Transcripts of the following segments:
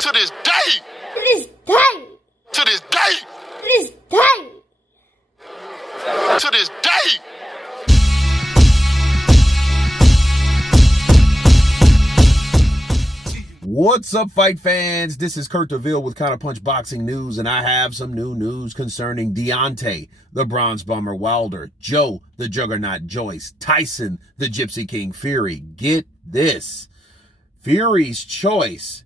To this day. To this day. To this day. To this day. To this day. What's up, fight fans? This is Kurt DeVille with Counterpunch Boxing News, and I have some new news concerning Deontay, the Bronze Bomber Wilder, Joe, the Juggernaut Joyce, Tyson, the Gypsy King Fury. Get this. Fury's choice.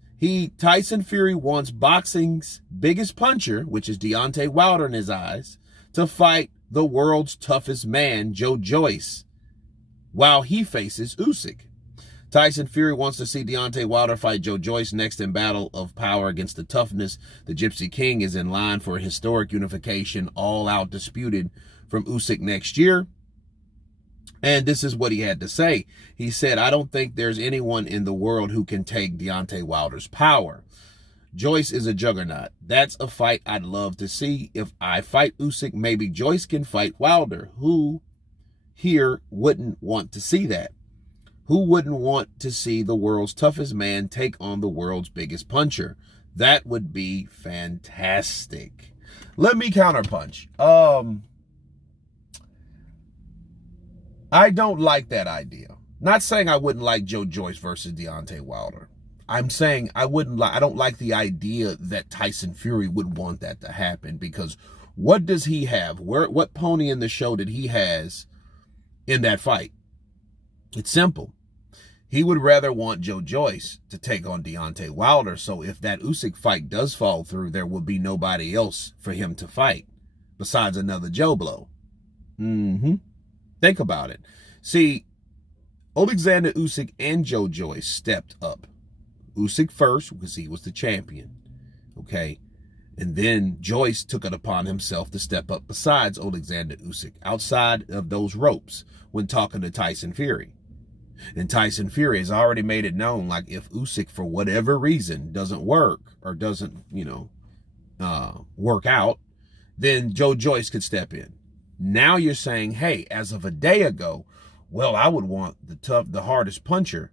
Tyson Fury wants boxing's biggest puncher, which is Deontay Wilder in his eyes, to fight the world's toughest man, Joyce, while he faces Usyk. Tyson Fury wants to see Deontay Wilder fight Joyce next in battle of power against the toughness. The Gypsy King is in line for a historic unification, all out disputed from Usyk next year. And this is what he had to say. He said, I don't think there's anyone in the world who can take Deontay Wilder's power. Joyce is a juggernaut. That's a fight I'd love to see. If I fight Usyk, maybe Joyce can fight Wilder. Who here wouldn't want to see that? Who wouldn't want to see the world's toughest man take on the world's biggest puncher? That would be fantastic. Let me counterpunch. I don't like that idea. Not saying I wouldn't like Joyce versus Deontay Wilder. I'm saying I don't like the idea that Tyson Fury would want that to happen, because what does he have? What pony in the show did he has in that fight? It's simple. He would rather want Joyce to take on Deontay Wilder. So if that Usyk fight does fall through, there will be nobody else for him to fight besides another Joe Blow. Think about it. See, Alexander Usyk and Joyce stepped up. Usyk first because he was the champion. Okay. And then Joyce took it upon himself to step up besides Alexander Usyk, outside of those ropes, when talking to Tyson Fury. And Tyson Fury has already made it known, like, if Usyk, for whatever reason, doesn't work or doesn't, work out, then Joyce could step in. Now you're saying, hey, as of a day ago, well, I would want the hardest puncher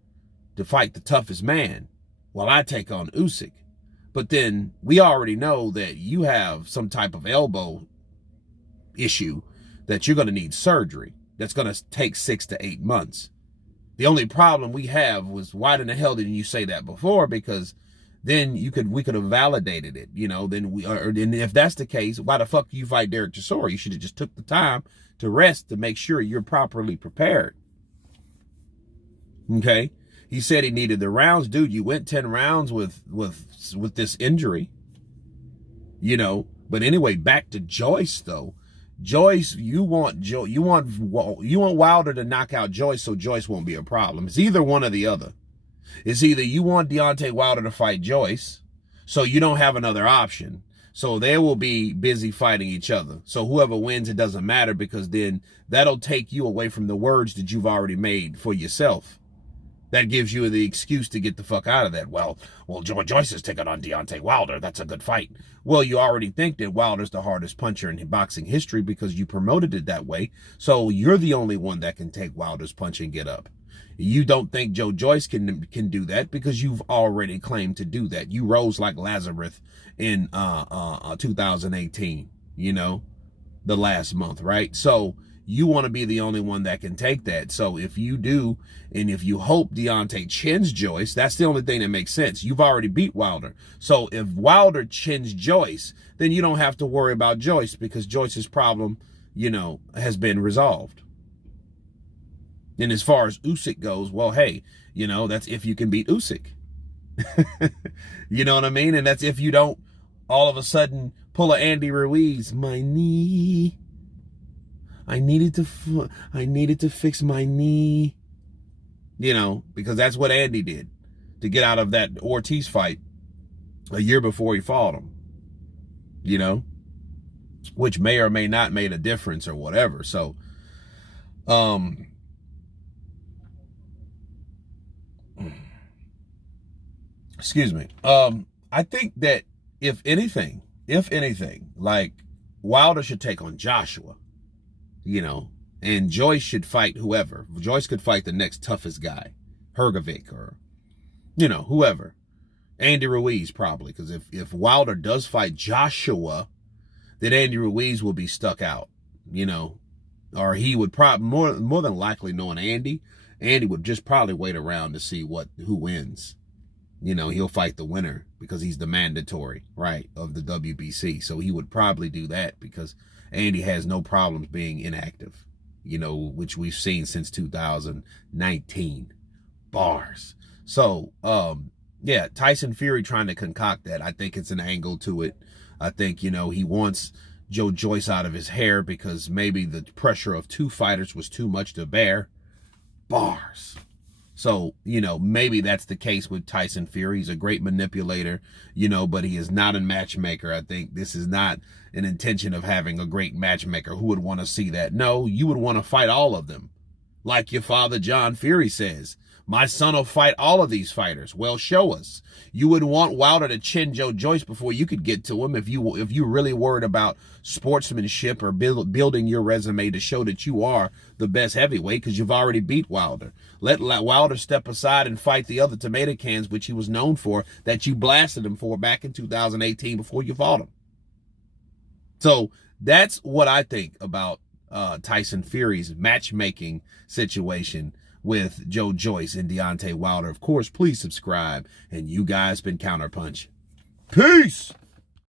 to fight the toughest man while I take on Usyk. But then we already know that you have some type of elbow issue that you're going to need surgery. That's going to take 6 to 8 months. The only problem we have was, why in the hell didn't you say that before? Because then we could have validated it, and if that's the case, why the fuck do you fight Derek Chisora? You should have just took the time to rest to make sure you're properly prepared. Okay. He said he needed the rounds. Dude, you went 10 rounds with this injury, but anyway, back to Joyce though. Joyce, you want Wilder to knock out Joyce so Joyce won't be a problem. It's either one or the other. It's either you want Deontay Wilder to fight Joyce so you don't have another option. So they will be busy fighting each other. So whoever wins, it doesn't matter, because then that'll take you away from the words that you've already made for yourself. That gives you the excuse to get the fuck out of that. Well, Joyce is taking on Deontay Wilder. That's a good fight. Well, you already think that Wilder's the hardest puncher in boxing history because you promoted it that way. So you're the only one that can take Wilder's punch and get up. You don't think Joyce can do that because you've already claimed to do that. You rose like Lazarus in 2018, the last month, right? So you want to be the only one that can take that. So if you do, and if you hope Deontay chins Joyce, that's the only thing that makes sense. You've already beat Wilder. So if Wilder chins Joyce, then you don't have to worry about Joyce, because Joyce's problem, has been resolved. And as far as Usyk goes, well, hey, that's if you can beat Usyk. You know what I mean? And that's if you don't all of a sudden pull a Andy Ruiz, my knee. I needed to fix my knee, because that's what Andy did to get out of that Ortiz fight a year before he fought him, which may or may not made a difference or whatever. So, excuse me. I think that if anything, like, Wilder should take on Joshua. And Joyce should fight whoever. Joyce could fight the next toughest guy, Hergovic, or, whoever. Andy Ruiz probably, because if Wilder does fight Joshua, then Andy Ruiz will be stuck out, or he would probably more than likely, knowing Andy would just probably wait around to see who wins. He'll fight the winner because he's the mandatory, right, of the WBC. So he would probably do that because Andy has no problems being inactive, which we've seen since 2019. Bars. So, yeah, Tyson Fury trying to concoct that. I think it's an angle to it. I think, he wants Joyce out of his hair because maybe the pressure of two fighters was too much to bear. Bars. So, maybe that's the case with Tyson Fury. He's a great manipulator, but he is not a matchmaker. I think this is not an intention of having a great matchmaker. Who would want to see that? No, you would want to fight all of them. Like your father, John Fury, says, my son will fight all of these fighters. Well, show us. You would want Wilder to chin Joyce before you could get to him if you really worried about sportsmanship or building your resume to show that you are the best heavyweight because you've already beat Wilder. Let Wilder step aside and fight the other tomato cans, which he was known for, that you blasted him for back in 2018 before you fought him. So that's what I think about Tyson Fury's matchmaking situation with Joyce and Deontay Wilder. Of course, please subscribe. And you guys been Counterpunch. Peace!